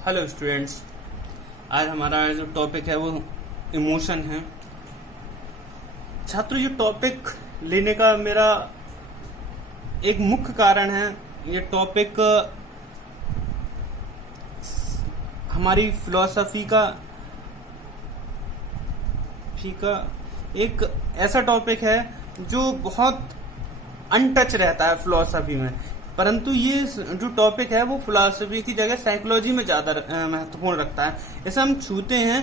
Hello students, आज हमारा जो टॉपिक है वो इमोशन है। छात्र, ये टॉपिक लेने का मेरा एक मुख्य कारण है, ये टॉपिक हमारी फिलॉसफी का एक ऐसा टॉपिक है जो बहुत अनटच रहता है फिलॉसफी में, परंतु ये जो टॉपिक है वो फिलॉसफी की जगह साइकोलॉजी में ज्यादा महत्वपूर्ण रखता है। इसे हम छूते हैं,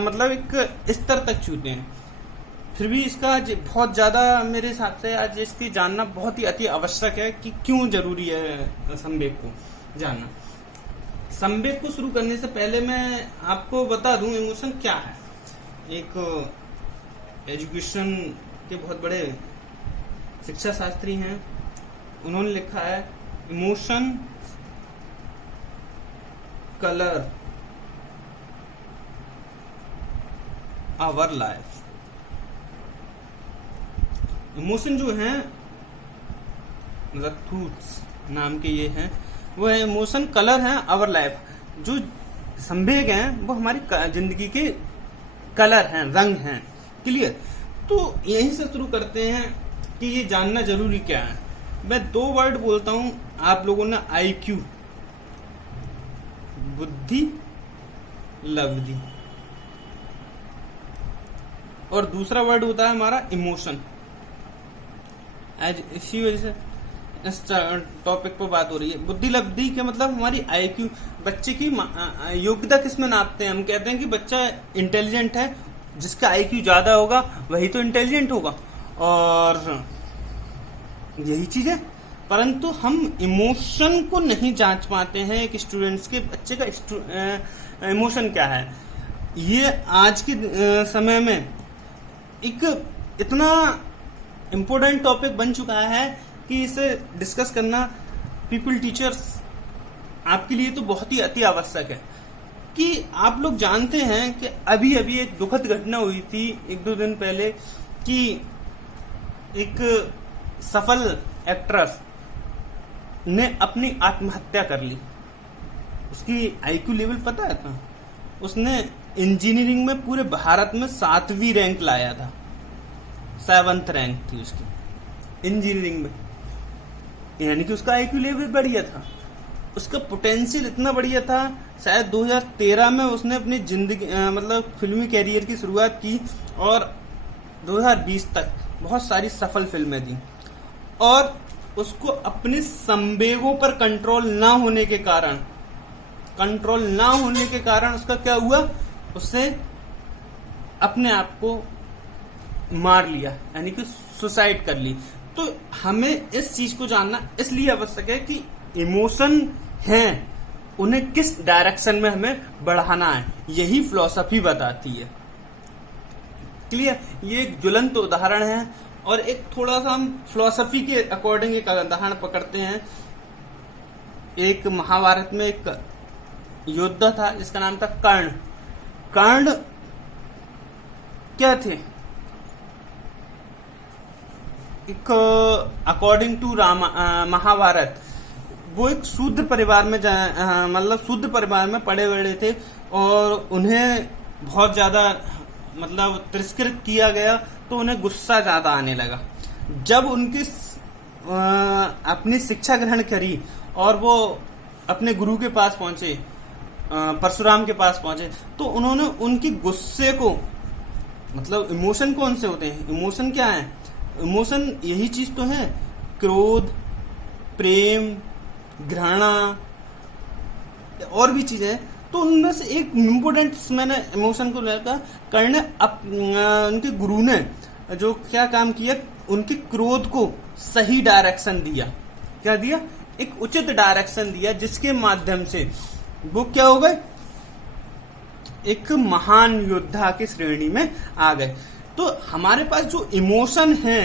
मतलब एक स्तर तक छूते हैं। फिर भी इसका बहुत ज्यादा मेरे हिसाब से आज इसकी जानना बहुत ही अति आवश्यक है कि क्यों जरूरी है संवेग को जानना। संवेग को शुरू करने से पहले मैं आपको बता दूं इमोशन क्या है। एक एजुकेशन के बहुत बड़े शिक्षा शास्त्री हैं, उन्होंने लिखा है emotion colour our life. Emotion जो है मतलब थॉट्स नाम के ये हैं, वो है इमोशन कलर है आवर लाइफ। जो संवेग हैं वो हमारी जिंदगी के कलर हैं, रंग हैं। क्लियर? तो यहीं से शुरू करते हैं कि ये जानना जरूरी क्या है। मैं दो वर्ड बोलता हूं, आप लोगों ने IQ, बुद्धि लब्धि, और दूसरा वर्ड होता है हमारा इमोशन। आज इसी वजह से इस टॉपिक पर बात हो रही है। बुद्धि लब्धि के मतलब हमारी IQ, बच्चे की योग्यता किसमें नापते हैं? हम कहते हैं कि बच्चा इंटेलिजेंट है, जिसका IQ ज्यादा होगा वही तो इंटेलिजेंट होगा, और यही चीज है। परंतु हम इमोशन को नहीं जांच पाते हैं एक स्टूडेंट्स के, बच्चे का इमोशन क्या है। ये आज के समय में एक इतना इम्पोर्टेंट टॉपिक बन चुका है कि इसे डिस्कस करना पीपल टीचर्स आपके लिए तो बहुत ही अति आवश्यक है। कि आप लोग जानते हैं कि अभी अभी एक दुखद घटना हुई थी 1-2 दिन पहले कि एक सफल एक्ट्रेस ने अपनी आत्महत्या कर ली। उसकी IQ लेवल पता है था? उसने इंजीनियरिंग में पूरे भारत में 7वीं रैंक लाया था, 7th रैंक थी उसकी इंजीनियरिंग में। यानी कि उसका IQ लेवल बढ़िया था, उसका पोटेंशियल इतना बढ़िया था। शायद 2013 में उसने अपनी जिंदगी मतलब फिल्मी कैरियर की शुरुआत की, और 2020 तक बहुत सारी सफल फिल्में दी। और उसको अपने संवेगों पर कंट्रोल ना होने के कारण उसका क्या हुआ, उससे अपने आप को मार लिया, यानी कि सुसाइड कर ली। तो हमें इस चीज को जानना इसलिए आवश्यक है कि इमोशन हैं, उन्हें किस डायरेक्शन में हमें बढ़ाना है, यही फिलॉसफी बताती है। क्लियर? ये एक ज्वलंत उदाहरण है, और एक थोड़ा सा हम फिलॉसफी के अकॉर्डिंग एक उदाहरण पकड़ते हैं। एक महाभारत में एक योद्धा था जिसका नाम था कर्ण। कर्ण क्या थे? एक अकॉर्डिंग टू महाभारत वो एक शूद्र परिवार में मतलब शूद्र परिवार में पड़े बड़े थे, और उन्हें बहुत ज्यादा मतलब तिरस्कृत किया गया, तो उन्हें गुस्सा ज्यादा आने लगा। जब उनकी अपनी शिक्षा ग्रहण करी और वो अपने गुरु के पास पहुंचे, परशुराम के पास पहुंचे, तो उन्होंने उनकी गुस्से को, मतलब इमोशन कौन से होते हैं, इमोशन क्या है? इमोशन यही चीज तो है, क्रोध, प्रेम, घृणा और भी चीजें। तो उनमें से एक इम्पोर्टेंट मैंने इमोशन को लेकर कर्ण उनके गुरु ने जो क्या काम किया, उनके क्रोध को सही डायरेक्शन दिया। क्या दिया? एक उचित डायरेक्शन दिया, जिसके माध्यम से वो क्या हो गए, एक महान योद्धा की श्रेणी में आ गए। तो हमारे पास जो इमोशन हैं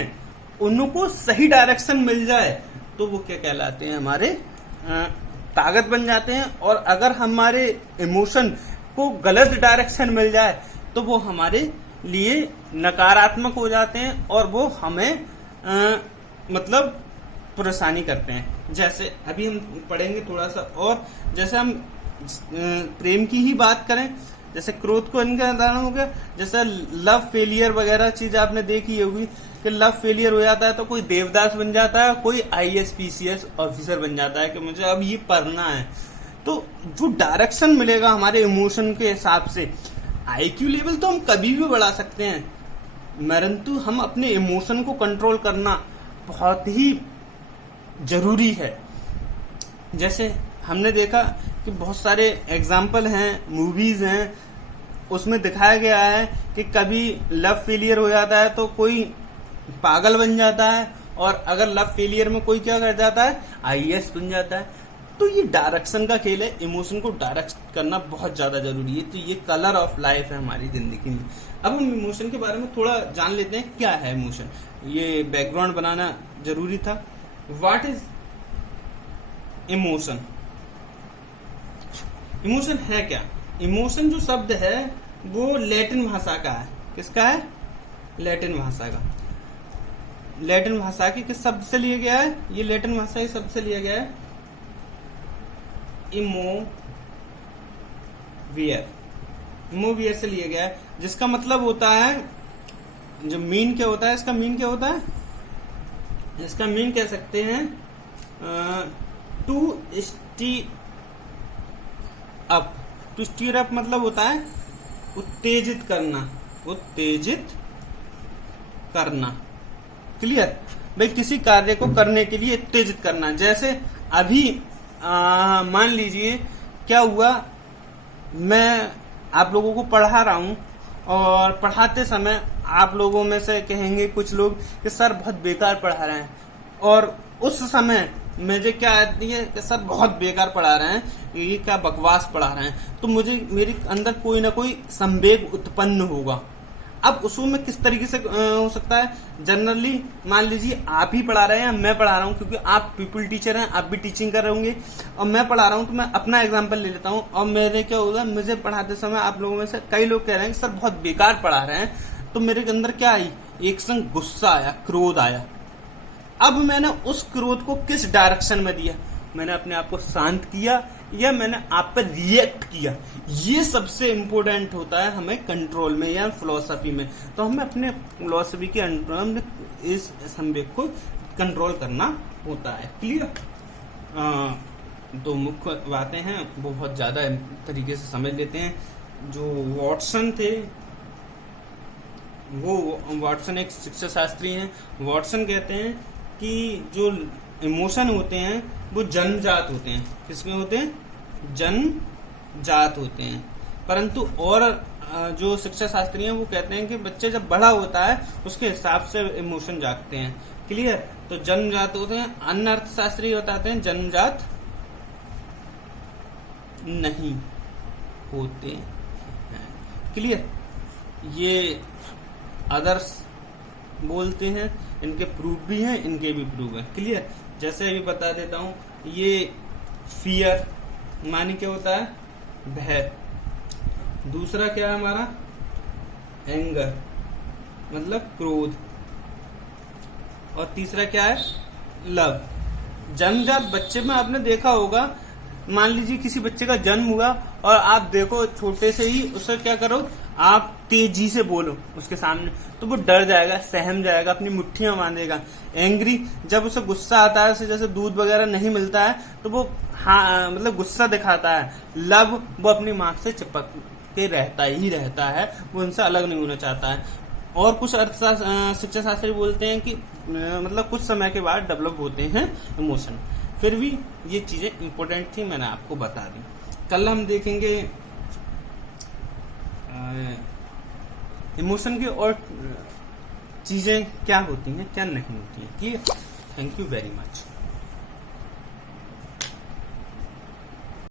उनको सही डायरेक्शन मिल जाए तो वो क्या कहलाते हैं, हमारे ताकत बन जाते हैं। और अगर हमारे इमोशन को गलत डायरेक्शन मिल जाए तो वो हमारे लिए नकारात्मक हो जाते हैं, और वो हमें परेशानी करते हैं। जैसे अभी हम पढ़ेंगे थोड़ा सा, और जैसे हम प्रेम की ही बात करें, जैसे क्रोध को इनका उदाहरण हो गया, जैसे लव फेलियर वगैरह चीज आपने देखी होगी कि लव फेलियर हो जाता है तो कोई देवदास बन जाता है, कोई IAS PCS ऑफिसर बन जाता है कि मुझे अब ये पढ़ना है। तो जो डायरेक्शन मिलेगा हमारे इमोशन के हिसाब से, IQ लेवल तो हम कभी भी बढ़ा सकते हैं, परंतु हम अपने इमोशन को कंट्रोल करना बहुत ही जरूरी है। जैसे हमने देखा कि बहुत सारे एग्जाम्पल हैं, मूवीज हैं, उसमें दिखाया गया है कि कभी लव फेलियर हो जाता है तो कोई पागल बन जाता है, और अगर लव फेलियर में कोई क्या कर जाता है, IAS बन जाता है। तो ये डायरेक्शन का खेल है, इमोशन को डायरेक्ट करना बहुत ज्यादा जरूरी है। तो ये कलर ऑफ लाइफ है हमारी जिंदगी में। अब हम इमोशन के बारे में थोड़ा जान लेते हैं, क्या है इमोशन। ये बैकग्राउंड बनाना जरूरी था। What is emotion? इमोशन है क्या? इमोशन जो शब्द है वो लैटिन भाषा का है। किसका है? लैटिन भाषा का। लैटिन भाषा के किस शब्द से लिया गया है? ये लैटिन भाषा के शब्द से लिया गया है, इमोवियर। इमोवियर से लिया गया है, जिसका मतलब होता है, जो मीन क्या होता है, इसका मीन क्या होता है? इसका मीन कह सकते हैं to stir up. To stir up मतलब होता है उत्तेजित करना, उत्तेजित करना। क्लियर भाई? किसी कार्य को करने के लिए उत्तेजित करना। जैसे अभी मान लीजिए क्या हुआ, मैं आप लोगों को पढ़ा रहा हूं और पढ़ाते समय आप लोगों में से कहेंगे कुछ लोग कि सर बहुत बेकार पढ़ा रहे हैं, और उस समय मुझे क्या आती है कि सर बहुत बेकार पढ़ा रहे हैं, ये क्या बकवास पढ़ा रहे हैं। तो मुझे मेरे अंदर कोई ना कोई संवेग उत्पन्न होगा। अब उसमें किस तरीके से हो सकता है? जनरली मान लीजिए आप ही पढ़ा रहे हैं, मैं पढ़ा रहा हूं, क्योंकि आप पीपल टीचर हैं, आप भी टीचिंग कर रहे होंगे, और मैं पढ़ा रहा हूं, तो मैं अपना एग्जांपल ले लेता हूं। और मेरे क्या होगा, मुझे पढ़ाते समय आप लोगों में से कई लोग कह रहे हैं कि सर बहुत बेकार पढ़ा रहे हैं, तो मेरे अंदर क्या आई? एक संग गुस्सा आया, क्रोध आया। अब मैंने उस क्रोध को किस डायरेक्शन में दिया? मैंने अपने आप को शांत किया या मैंने आप पर रिएक्ट किया? ये सबसे इम्पोर्टेंट होता है हमें कंट्रोल में या फिलॉसफी में। तो हमें अपने फिलॉसफी के अंडर इस संवेग को कंट्रोल करना होता है। क्लियर? दो मुख्य बातें हैं, वो बहुत ज्यादा तरीके से समझ लेते हैं। जो वॉटसन थे, वो वॉटसन एक शिक्षा शास्त्री हैं। वॉटसन कहते हैं कि जो इमोशन होते हैं वो जन्मजात होते हैं। किसमें होते हैं? जन्मजात होते हैं। परंतु और जो शिक्षा शास्त्री हैं वो कहते हैं कि बच्चे जब बड़ा होता है उसके हिसाब से इमोशन जागते हैं। क्लियर? तो जन्मजात होते हैं। अन्य अर्थशास्त्री बताते हैं जन्मजात नहीं होते हैं। क्लियर? ये अदर्स बोलते हैं, इनके प्रूफ भी हैं, इनके भी प्रूफ हैं। क्लियर? जैसे अभी बता देता हूं, ये फियर मानी क्या होता है? भय। दूसरा क्या है हमारा? एंगर मतलब क्रोध। और तीसरा क्या है? लव। जन्मजात बच्चे में आपने देखा होगा, मान लीजिए किसी बच्चे का जन्म हुआ और आप देखो छोटे से ही उसे क्या करो, आप तेजी से बोलो उसके सामने, तो वो डर जाएगा, सहम जाएगा, अपनी मुट्ठियां बांधेगा। एंग्री, जब उसे गुस्सा आता है, उसे जैसे दूध वगैरह नहीं मिलता है तो वो मतलब गुस्सा दिखाता है। लव, वो अपनी माँ से चिपक के रहता ही रहता है, वो उनसे अलग नहीं होना चाहता है। और कुछ शिक्षा शास्त्री बोलते हैं कि मतलब कुछ समय के बाद डेवलप होते हैं इमोशन। फिर भी ये चीजें इंपॉर्टेंट थी, मैंने आपको बता दी। कल हम देखेंगे इमोशन की और चीजें क्या होती हैं, क्या नहीं होती हैं। Clear? Thank you very much.